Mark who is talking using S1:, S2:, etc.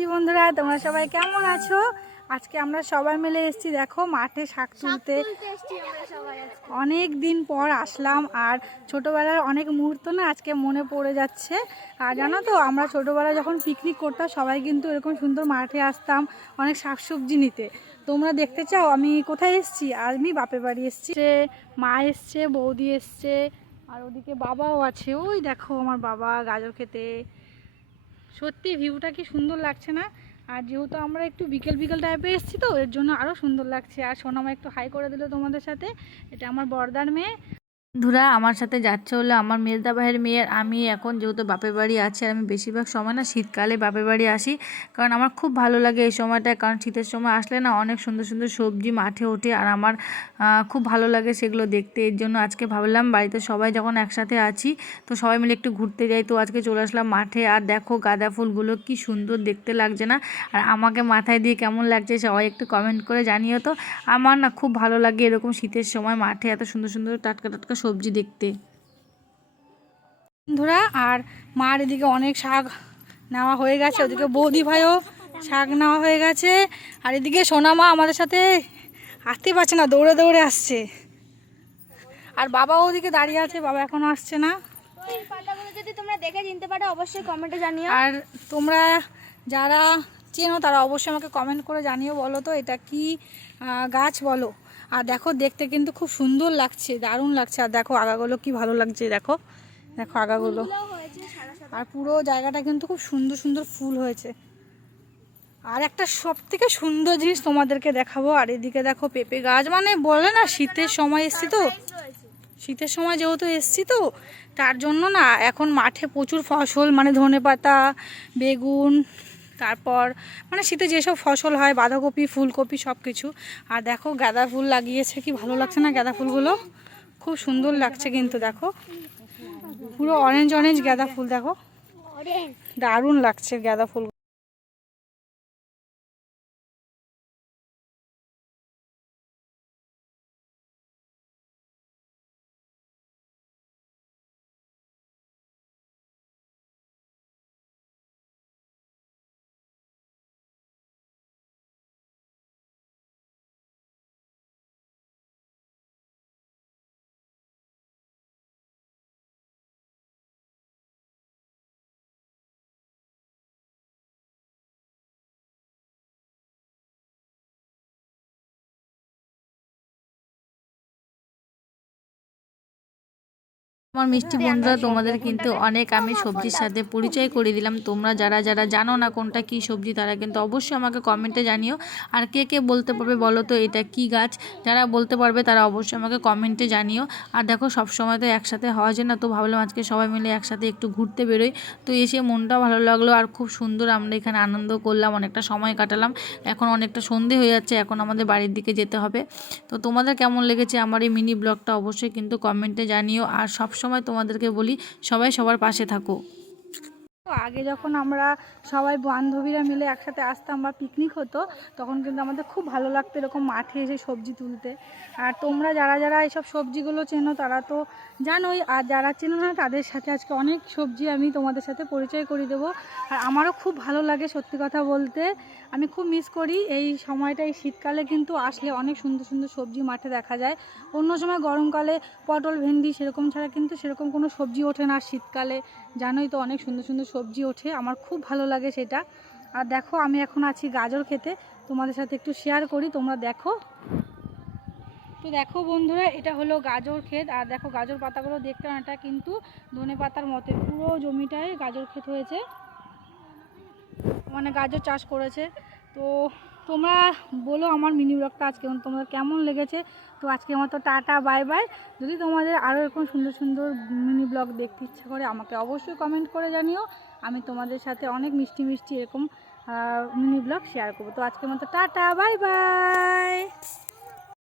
S1: মিষ্টি বন্ধুরা তোমরা সবাই কেমন আছো? আজকে আমরা সবাই মিলে এসেছি দেখো মাঠে শাক তুলতে। অনেক দিন পর আসলাম আর ছোটোবেলার অনেক মুহূর্ত না আজকে মনে পড়ে যাচ্ছে। আর জানো তো আমরা ছোটোবেলায় যখন পিকনিক করতাম সবাই কিন্তু এরকম সুন্দর মাঠে আসতাম অনেক শাকসবজি নিতে। তোমরা দেখতে চাও আমি কোথায় এসেছি? আমি বাপের বাড়ি এসেছি মা এসছে বৌদি এসছে আর ওদিকে বাবাও আছে। ওই দেখো আমার বাবা গাজর খেতে। সত্যি ভিউটা কি সুন্দর লাগছে না? আর যেহেতু আমরা একটু বিকেল বিকেল টাইপে এসেছি তো, এর জন্য আরও সুন্দর লাগছে। আর সোনামা একটু হাই করে দিল তোমাদের সাথে। এটা আমার বর্দার মেয়ে।
S2: বন্ধুরা, আমার সাথে যাচ্ছে হলো আমার মেজদা ভাইয়ের মেয়ের আমি এখন যেহেতু বাপের বাড়ি আছি, আর আমি বেশিরভাগ সময় না শীতকালে বাপের বাড়ি আসি। কারণ আমার খুব ভালো লাগে এই সময়টা কারণ শীতের সময় আসলে না অনেক সুন্দর সুন্দর সবজি মাঠে ওঠে, আর আমার খুব ভালো লাগে সেগুলো দেখতে। এর জন্য আজকে ভাবলাম বাড়িতে সবাই যখন একসাথে আছি, তো সবাই মিলে একটু ঘুরতে যাই। তো আজকে চলে আসলাম মাঠে, আর দেখো গাঁদা ফুলগুলো কি সুন্দর দেখতে লাগছে না। আর আমাকে মাথায় দিয়ে কেমন লাগছে সবাই একটু কমেন্ট করে জানিও তো। আমার না খুব ভালো লাগে এরকম শীতের সময় মাঠে এত সুন্দর সুন্দর টাটকা টাটকা সবজি দেখতে।
S1: বন্ধুরা, আর মার এদিকে অনেক শাক নেওয়া হয়ে গেছে, ওদিকে বৌদি ভাইও শাক নেওয়া হয়ে গেছে, আর এদিকে সোনামা আমাদের সাথে আসতে পারছে না, দৌড়ে দৌড়ে আসছে। আর বাবা ওদিকে দাঁড়িয়ে আছে, বাবা এখনও আসছে না।
S3: যদি তোমরা দেখে চিনতে পারো অবশ্যই কমেন্টে জানিও
S1: আর তোমরা যারা চেনো, তারা অবশ্যই আমাকে কমেন্ট করে জানিও বলো তো, এটা কি গাছ বলো। আর দেখো দেখতে কিন্তু খুব সুন্দর লাগছে দারুণ লাগছে। আর দেখো আগাগুলো কি ভালো লাগছে দেখো। দেখো আগাগুলো। আর পুরো জায়গাটা কিন্তু খুব সুন্দর সুন্দর ফুল হয়েছে। আর একটা সব থেকে সুন্দর জিনিস তোমাদেরকে দেখাবো আর এদিকে দেখো পেঁপে গাছ। মানে বলে না শীতের সময় এসছি তো। শীতের সময় যেহেতু এসছি তো তার জন্য না এখন মাঠে প্রচুর ফসল মানে ধনে পাতা বেগুন তারপর মানে শীতে যেসব ফসল হয়, বাঁধাকপি, ফুলকপি সব কিছু আর দেখো গাঁদা ফুল লাগিয়েছে, কি ভালো লাগছে না গাঁদা ফুলগুলো? খুব সুন্দর লাগছে কিন্তু, দেখো। পুরো অরেঞ্জ অরেঞ্জ গাঁদা ফুল, দেখো। দারুণ লাগছে গাঁদা ফুল।
S2: আমার মিষ্টি বন্ধুরা তোমাদের কিন্তু অনেক আমি সবজির সাথে পরিচয় করে দিলাম। তোমরা যারা যারা জানো না কোনটা কি সবজি তারা কিন্তু অবশ্যই আমাকে কমেন্টে জানিও। আর কে কে বলতে পারবে বলো তো এটা কি গাছ? যারা বলতে পারবে তারা অবশ্যই আমাকে কমেন্টে জানিও। আর দেখো সব সময় তো একসাথে হওয়া যায় না তো ভাবলাম আজকে সবাই মিলে একসাথে একটু ঘুরতে বেরোই। তো এসে মনটাও ভালো লাগল আর খুব সুন্দর আমরা এখানে আনন্দ করলাম অনেকটা সময় কাটালাম। এখন অনেকটা সন্ধে হয়ে যাচ্ছে এখন আমাদের বাড়ির দিকে যেতে হবে। তো তোমাদের কেমন লেগেছে আমার এই মিনি ব্লগটা অবশ্যই কিন্তু কমেন্টে জানিও। আর সব সময় তোমাদেরকে বলি সবাই সবার পাশে থাকো।
S1: তো আগে যখন আমরা সবাই বান্ধবীরা মিলে একসাথে আসতাম বা পিকনিক হতো, তখন কিন্তু আমাদের খুব ভালো লাগতো এরকম মাঠে এসে সবজি তুলতে। আর তোমরা যারা যারা এইসব সবজিগুলো চেনো তারা তো জানোই, আর যারা চেনো না তাদের সাথে আজকে অনেক সবজি আমি তোমাদের সাথে পরিচয় করে দেবো। আর আমারও খুব ভালো লাগে সত্যি কথা বলতে। আমি খুব মিস করি এই সময়টা, এই শীতকালে কিন্তু আসলে অনেক সুন্দর সুন্দর সবজি মাঠে দেখা যায়। অন্য সময় গরমকালে পটল, ভেন্ডি সেরকম ছাড়া কিন্তু সেরকম কোনো সবজি ওঠে না শীতকালে। জানোই তো অনেক সুন্দর সুন্দর সবজি ওঠে, আমার খুব ভালো লাগে সেটা। আর দেখো, আমি এখন আছি গাজর খেতে। তোমাদের সাথে একটু শেয়ার করি, তোমরা দেখো। তো দেখো বন্ধুরা, এটা হলো গাজর ক্ষেত। আর দেখো, গাজর পাতাগুলো দেখতে অনেকটা কিন্তু ধনে পাতার মতে পুরো জমিটায় গাজর ক্ষেত হয়েছে। মানে গাজর চাষ করেছে। তো তোমরা বলো আমার মিনি ব্লগটা আজকে তোমাদের কেমন লেগেছে? তো আজকে মতো টাটা বাই বাই যদি তোমাদের আরও এরকম সুন্দর সুন্দর মিনি ব্লগ দেখতে ইচ্ছা করে, আমাকে অবশ্যই কমেন্ট করে জানিও। আমি তোমাদের সাথে অনেক মিষ্টি মিষ্টি এরকম মিনি ব্লগ শেয়ার করব। তো আজকের মতো টাটা বাই বাই